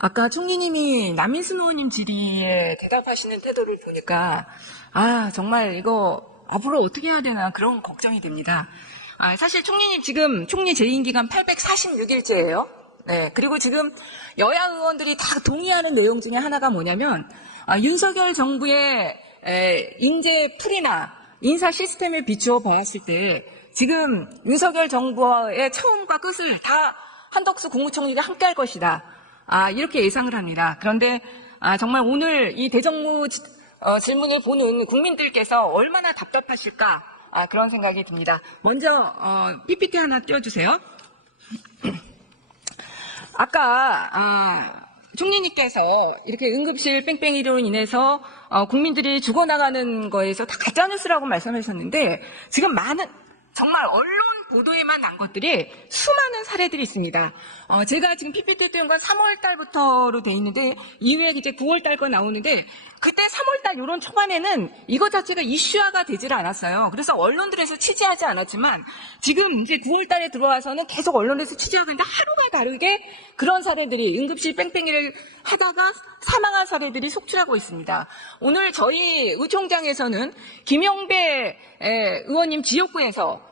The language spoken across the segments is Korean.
아까 총리님이 남인순 의원님 질의에 대답하시는 태도를 보니까 정말 이거 앞으로 어떻게 해야 되나 그런 걱정이 됩니다. 사실 총리님 지금 총리 재임 기간 846일째예요. 네, 그리고 지금 여야 의원들이 다 동의하는 내용 중에 하나가 뭐냐면 윤석열 정부의 인재 풀이나 인사 시스템에 비추어 보았을 때 지금 윤석열 정부의 처음과 끝을 다 한덕수 국무총리가 함께할 것이다. 이렇게 예상을 합니다. 그런데 정말 오늘 이 대정부 질문을 보는 국민들께서 얼마나 답답하실까 그런 생각이 듭니다. 먼저 PPT 하나 띄워주세요. 아까 총리님께서 이렇게 응급실 뺑뺑이로 인해서 국민들이 죽어나가는 거에서 다 가짜뉴스라고 말씀하셨는데 지금 정말 언론 보도에만 난 것들이 수많은 사례들이 있습니다. 제가 지금 PPT 띄운 건 3월 달부터로 돼 있는데 이후에 이제 9월 달 거 나오는데 그때 3월 달 이런 초반에는 이것 자체가 이슈화가 되질 않았어요. 그래서 언론들에서 취재하지 않았지만 지금 이제 9월 달에 들어와서는 계속 언론에서 취재하고 있는데 하루가 다르게 그런 사례들이 응급실 뺑뺑이를 하다가 사망한 사례들이 속출하고 있습니다. 오늘 저희 의총장에서는 김영배 의원님 지역구에서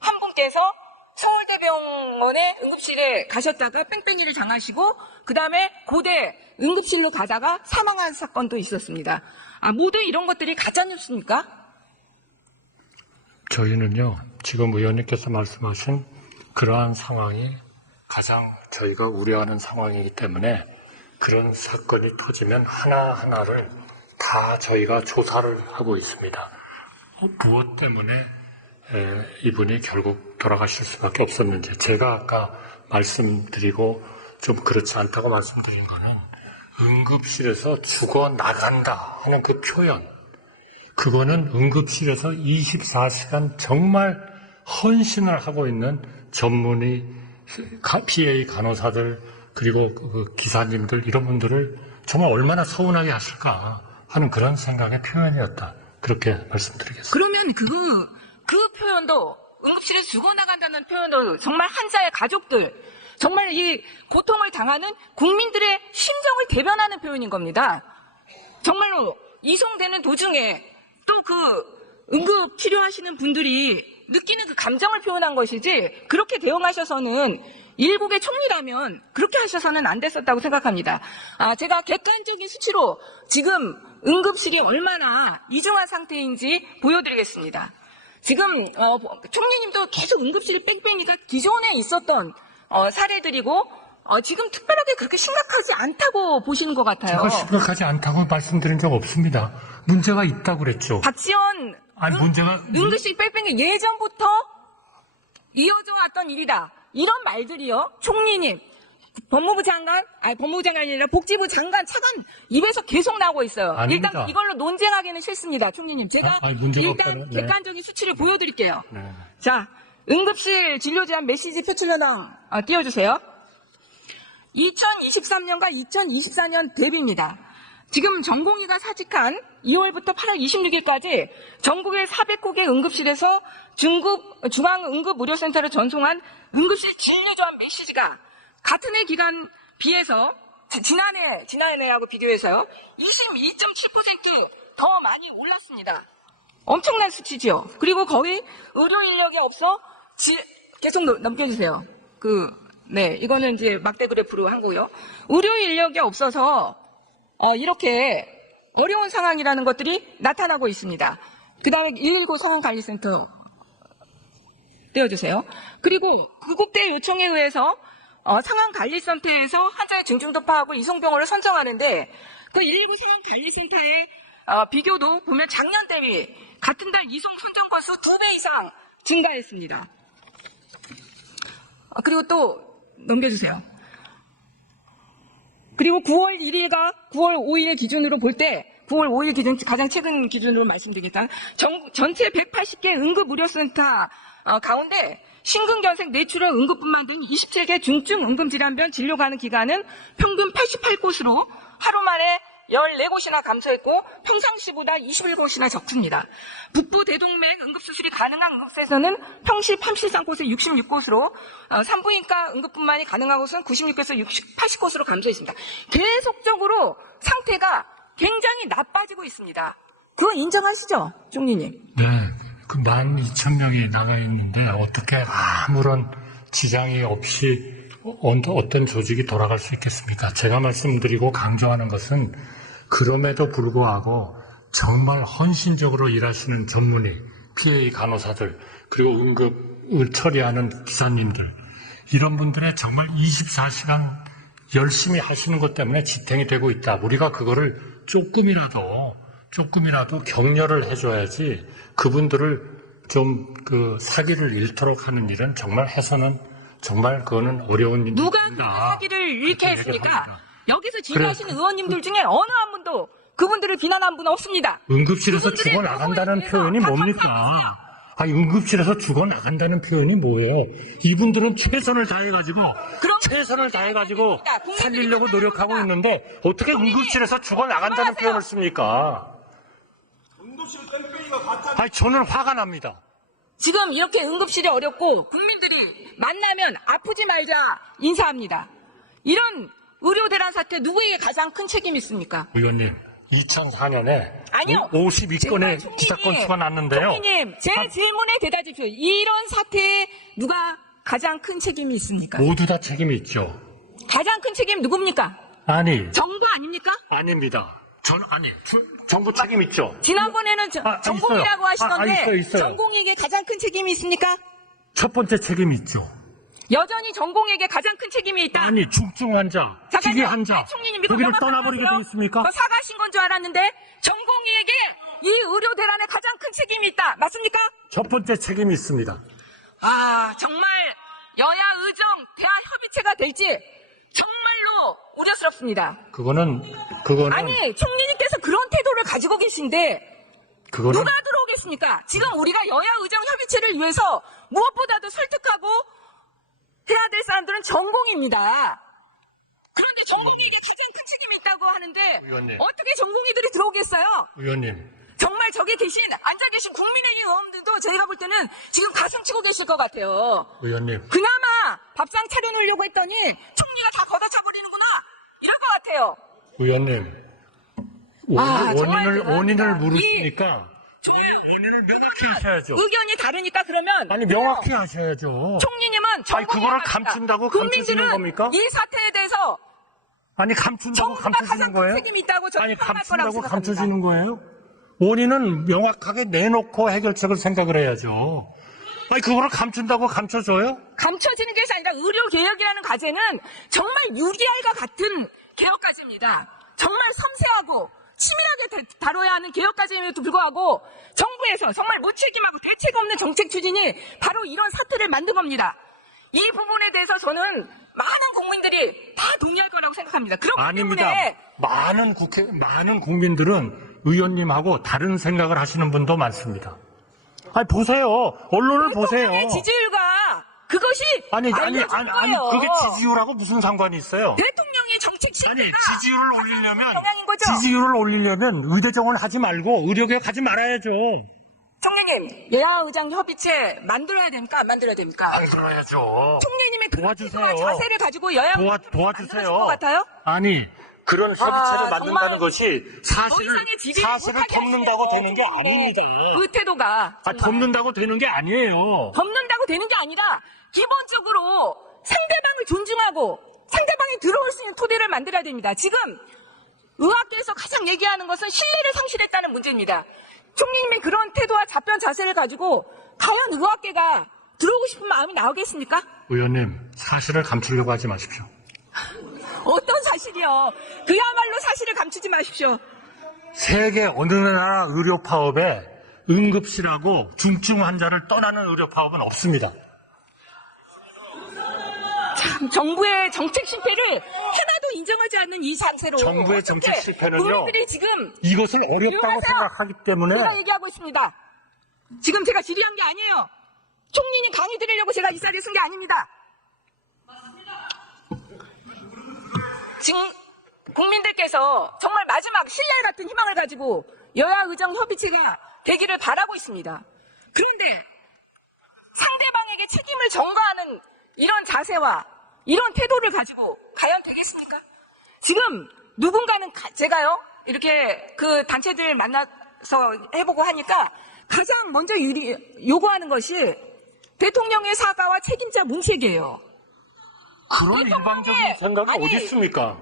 한 분께서 서울대병원의 응급실에 가셨다가 뺑뺑이를 당하시고 그 다음에 고대 응급실로 가다가 사망한 사건도 있었습니다. 모두 이런 것들이 가짜뉴스입니까? 저희는요, 지금 의원님께서 말씀하신 그러한 상황이 가장 저희가 우려하는 상황이기 때문에 그런 사건이 터지면 하나하나를 다 저희가 조사를 하고 있습니다. 무엇 때문에 이분이 결국 돌아가실 수밖에 없었는지 제가 아까 말씀드리고 좀 그렇지 않다고 말씀드린 거는 응급실에서 죽어나간다 하는 그 표현, 그거는 응급실에서 24시간 정말 헌신을 하고 있는 전문의 PA 간호사들 그리고 그 기사님들 이런 분들을 정말 얼마나 서운하게 하실까 하는 그런 생각의 표현이었다. 그렇게 말씀드리겠습니다. 그러면 그 표현도 응급실에서 죽어나간다는 표현도 정말 환자의 가족들 정말 이 고통을 당하는 국민들의 심정을 대변하는 표현인 겁니다. 정말로 이송되는 도중에 또 그 응급 치료하시는 분들이 느끼는 그 감정을 표현한 것이지 그렇게 대응하셔서는 일국의 총리라면 그렇게 하셔서는 안 됐었다고 생각합니다. 제가 객관적인 수치로 지금 응급실이 얼마나 이중한 상태인지 보여드리겠습니다. 지금 총리님도 계속 응급실 뺑뺑이가 기존에 있었던 사례들이고 지금 특별하게 그렇게 심각하지 않다고 보시는 것 같아요. 제가 심각하지 않다고 말씀드린 적 없습니다. 문제가 있다고 그랬죠. 박지원 문제가 응급실 뺑뺑이 예전부터 이어져 왔던 일이다. 이런 말들이요. 총리님, 법무부 장관이 아니라 복지부 장관 차관 입에서 계속 나오고 있어요. 아닙니다. 일단 이걸로 논쟁하기는 싫습니다. 총리님. 제가 일단 객관적인 수치를 보여드릴게요. 네. 자, 응급실 진료 제한 메시지 표출 현황 띄워주세요. 2023년과 2024년 대비입니다. 지금 전공의가 사직한 2월부터 8월 26일까지 전국의 400곳의 응급실에서 중앙응급의료센터를 전송한 응급실 진료 제한 메시지가 같은 해 기간 비해서 지난해하고 비교해서요 22.7% 더 많이 올랐습니다. 엄청난 수치죠. 그리고 거의 의료 인력이 없어 계속 넘겨주세요. 이거는 이제 막대 그래프로 한 거고요. 의료 인력이 없어서 이렇게 어려운 상황이라는 것들이 나타나고 있습니다. 그 다음에 119 상황관리센터 떼어주세요. 그리고 구국대 요청에 의해서 상황관리센터에서 환자의 중증도 파하고 이송병원을 선정하는데 그 119 상황관리센터의 비교도 보면 작년 대비 같은 달 이송 선정 건수 2배 이상 증가했습니다. 그리고 또 넘겨주세요. 그리고 9월 1일과 9월 5일 기준으로 볼 때 9월 5일 기준 가장 최근 기준으로 말씀드리겠다. 전체 180개 응급의료센터 가운데 심근경색 뇌출혈 응급뿐만 등 27개 중증 응급질환병 진료 가능 기간은 평균 88곳으로 하루 만에 14곳이나 감소했고 평상시보다 21곳이나 적습니다. 북부 대동맥 응급수술이 가능한 응급실에서는 평시 83곳에 66곳으로 산부인과 응급뿐만이 가능한 곳은 96곳에서 80곳으로 감소했습니다. 계속적으로 상태가 굉장히 나빠지고 있습니다. 그거 인정하시죠? 총리님. 네, 그 12,000명이 나가 있는데 어떻게 아무런 지장이 없이 어떤 조직이 돌아갈 수 있겠습니까? 제가 말씀드리고 강조하는 것은 그럼에도 불구하고 정말 헌신적으로 일하시는 전문의, PA 간호사들, 그리고 응급을 처리하는 기사님들, 이런 분들의 정말 24시간 열심히 하시는 것 때문에 지탱이 되고 있다. 우리가 그거를 조금이라도 격려를 해줘야지 그분들을 좀 사기를 잃도록 하는 일은 정말 해서는 정말 그거는 어려운 일입니다. 누가 그 사기를 잃게 했습니까? 여기서 지휘하시는 의원님들 중에 어느 한 분도 그분들을 비난한 분 없습니다. 응급실에서 죽어나간다는 표현이 뭡니까? 아니, 응급실에서 죽어나간다는 표현이 뭐예요? 이분들은 최선을 다해가지고 살리려고 노력하고 있는데 어떻게 응급실에서 죽어나간다는 표현을 씁니까? 아니, 저는 화가 납니다. 지금 이렇게 응급실이 어렵고 국민들이 만나면 아프지 말자 인사합니다. 이런 의료 대란 사태 누구에게 가장 큰 책임이 있습니까? 의원님, 2004년에 아니요. 52건의 총리님, 기사 건수가 났는데요. 총리님, 제 질문에 대답하십시오. 이런 사태에 누가 가장 큰 책임이 있습니까? 모두 다 책임이 있죠. 가장 큰 책임 누굽니까? 아니, 정부 아닙니까? 아닙니다. 정부 책임 있죠. 지난번에는 전공이라고 하시던데 있어요. 전공에게 가장 큰 책임이 있습니까? 첫 번째 책임이 있죠. 여전히 전공에게 가장 큰 책임이 있다. 아니, 중증 환자, 기계 환자, 총리님, 거기를 떠나버리게 돼 있습니까? 사과하신 건 줄 알았는데 전공의에게 이 의료 대란에 가장 큰 책임이 있다. 맞습니까? 첫 번째 책임이 있습니다. 아, 정말 여야 의정 대화 협의체가 될지 정말로 우려스럽습니다. 그거는 아니, 총리님께서 그런 태도를 가지고 계신데 누가 들어오겠습니까? 지금 우리가 여야 의정 협의체를 위해서 무엇보다도 설득하고 해야 될 사람들은 전공입니다. 그런데 전공에게 가장 큰 책임이 있다고 하는데 의원님. 어떻게 전공의들이 들어오겠어요? 의원님, 정말 저기 앉아 계신 국민의힘 의원들도 저희가 볼 때는 지금 가슴 치고 계실 것 같아요. 의원님, 그나마 밥상 차려놓으려고 했더니 총리가 다 걷어차버리는구나 이럴 것 같아요. 의원님, 정말 원인을 물으시니까 좋아요. 원인을 명확히 하셔야죠. 의견이 다르니까 그러면 아니, 명확히 하셔야죠. 총리님은 아니, 그거를 감춘다고 감추시는 겁니까? 이 사태에 대해서 아니, 감춘다고 정부가 감추시는 가장 큰 거예요? 책임이 있다고 저는 아니, 평가할 거라고 감춘다고 생각합니다. 감추시는 거예요? 원인은 명확하게 내놓고 해결책을 생각을 해야죠. 아니, 그거를 감춘다고 감춰줘요? 감춰지는 것이 아니라 의료개혁이라는 과제는 정말 UDR과 같은 개혁과제입니다. 정말 섬세하고 치밀하게 다뤄야 하는 개혁과제임에도 불구하고 정부에서 정말 무책임하고 대책 없는 정책 추진이 바로 이런 사태를 만든 겁니다. 이 부분에 대해서 저는 많은 국민들이 다 동의할 거라고 생각합니다. 그렇기 아닙니다. 때문에 많은 국민들은 의원님하고 다른 생각을 하시는 분도 많습니다. 아니, 보세요. 언론을 보세요. 대통령의 지지율과 그것이 아니, 알려진 거예요. 그게 지지율하고 무슨 상관이 있어요? 대통령의 정책 아니, 실패가 지지율을 올리려면, 영향인 거죠. 의대정원 하지 말고 의료개혁 하지 말아야죠. 총리님, 여야 의장 협의체 만들어야 됩니까? 안 만들어야 됩니까? 만들어야죠. 총리님의 그런 도와주세요. 태도와 자세를 가지고 여야 도와주세요. 것 같아요? 아니, 그런 협의체를 만든다는 정말 것이 더 이상의 지지를 사실을 못하게 덮는다고 하시네요. 되는 게 아닙니다. 그 태도가 정말 덮는다고 되는 게 아니에요. 덮는다고 되는 게 아니라 기본적으로 상대방을 존중하고 상대방이 들어올 수 있는 토대를 만들어야 됩니다. 지금 의학계에서 가장 얘기하는 것은 신뢰를 상실했다는 문제입니다. 총리님의 그런 태도와 답변 자세를 가지고 과연 의학계가 들어오고 싶은 마음이 나오겠습니까? 의원님, 사실을 감추려고 하지 마십시오. 어떤 사실이요? 그야말로 사실을 감추지 마십시오. 세계 어느 나라 의료 파업에 응급실하고 중증 환자를 떠나는 의료 파업은 없습니다. 참, 정부의 정책 실패를 하나도 인정하지 않는 이 상태로 정부의 정책 실패는요, 국민들이 지금 이것을 어렵다고 조용하세요. 생각하기 때문에 제가 얘기하고 있습니다. 지금 제가 질의한 게 아니에요. 총리님 강의 드리려고 제가 이 자리에 쓴 게 아닙니다. 지금 국민들께서 정말 마지막 신랄 같은 희망을 가지고 여야 의정 협의체가 되기를 바라고 있습니다. 그런데 상대방에게 책임을 전가하는 이런 자세와 이런 태도를 가지고 과연 되겠습니까? 지금 누군가는 제가요 이렇게 그 단체들 만나서 해보고 하니까 가장 먼저 요구하는 것이 대통령의 사과와 책임자 문책이에요. 그런 일방적인 생각이 어디 있습니까?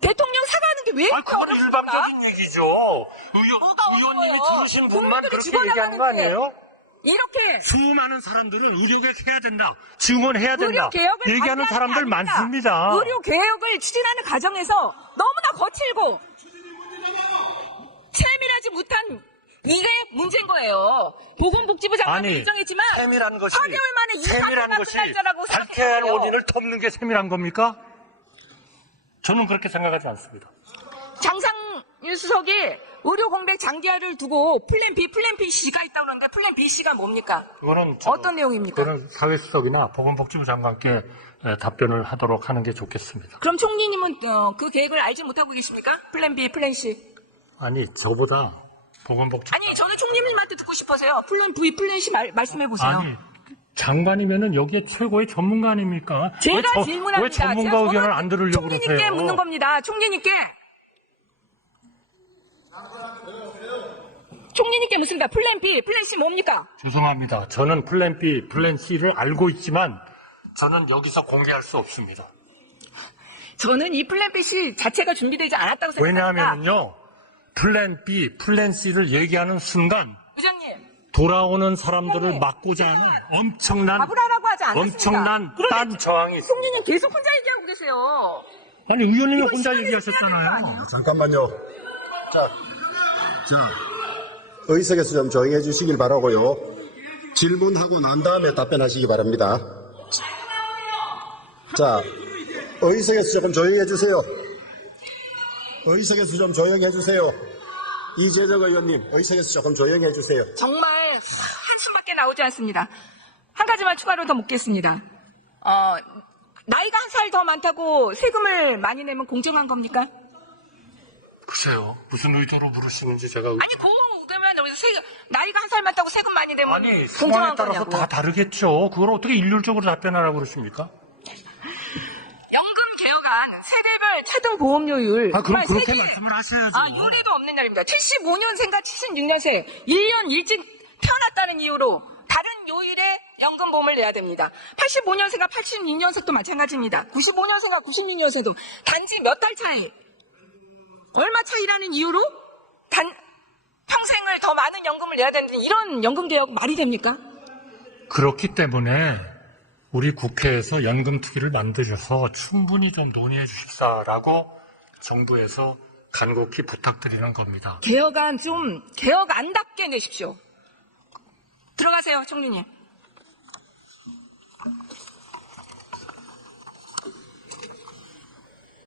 대통령 사과하는 게 왜 그건 일방적인 얘기죠. 의원님이 들으신 분만 그렇게 얘기하는 거 아니에요? 이렇게 수많은 사람들은 의료개혁 해야 된다, 증언해야 된다 의료개혁을 얘기하는 사람들 많습니다. 의료개혁을 추진하는 과정에서 너무나 거칠고 세밀하지 못한 이게 문제인 거예요. 보건복지부 장관이 인정했지만 세밀한 것이 4개월 만에 이 사태가 끝날 거라고 밝혀야 할 생각했어요. 원인을 덮는 게 세밀한 겁니까? 저는 그렇게 생각하지 않습니다. 장상윤 수석이 의료 공백 장기화를 두고 플랜 B, 플랜 B C가 있다고 그러는데 플랜 B C가 뭡니까? 그거는 어떤 내용입니까? 그거는 사회수석이나 보건복지부 장관께 답변을 하도록 하는 게 좋겠습니다. 그럼 총리님은 그 계획을 알지 못하고 계십니까? 플랜 B, 플랜 C. 아니, 저보다 보건복지부 아니, 저는 총리님한테 듣고 싶어서요. 플랜 B, 플랜 C 말씀해 보세요. 아니, 장관이면은 여기에 최고의 전문가 아닙니까? 제가 질문합니다. 왜 전문가 의견을 안 들으려고 그러세요? 총리님께 묻는 겁니다. 총리님께 묻습니다. 플랜 B, 플랜 C 뭡니까? 죄송합니다. 저는 플랜 B, 플랜 C를 알고 있지만 저는 여기서 공개할 수 없습니다. 저는 이 플랜 B, C 자체가 준비되지 않았다고 생각합니다. 왜냐하면요, 플랜 B, 플랜 C를 얘기하는 순간 부장님. 돌아오는 사람들을 막고자 하는 답을 하라고 하지 않았습니다. 엄청난 딴 저항이 있습니다. 총리님 계속 혼자 얘기하고 계세요. 아니, 의원님이 이건 혼자 시간이 얘기하셨잖아요. 시간이 아니에요? 잠깐만요. 자, 의석에서 좀 조용해 주시길 바라고요. 질문하고 난 다음에 답변하시기 바랍니다. 자, 의석에서 조금 조용해 주세요. 의석에서 좀 조용해 주세요. 이재정 의원님, 의석에서 조금 조용해 주세요. 정말 한숨밖에 나오지 않습니다. 한 가지만 추가로 더 묻겠습니다. 나이가 한 살 더 많다고 세금을 많이 내면 공정한 겁니까? 글쎄요, 무슨 의도로 물으시는지 제가 아니 공무원 우대면 여기서 나이가 한 살 많다고 세금 많이 내면 아니, 상황에 공정한 따라서 거냐고. 다 다르겠죠. 그걸 어떻게 일률적으로 답변하라고 그러십니까? 연금 개혁안 세대별 차등 보험료율 그럼 정말 그렇게 세계 말씀을 하셔야죠. 유례도 없는 날입니다. 75년생과 76년생 1년 일찍 태어났다는 이유로 다른 요일에 연금보험을 내야 됩니다. 85년생과 82년생도 마찬가지입니다. 95년생과 96년생도 단지 몇 달 차이, 얼마 차이라는 이유로 평생을 더 많은 연금을 내야 되는데 이런 연금개혁 말이 됩니까? 그렇기 때문에 우리 국회에서 연금특위를 만드셔서 충분히 좀 논의해 주십사라고 정부에서 간곡히 부탁드리는 겁니다. 개혁안 좀 개혁안답게 내십시오. 들어가세요, 총리님.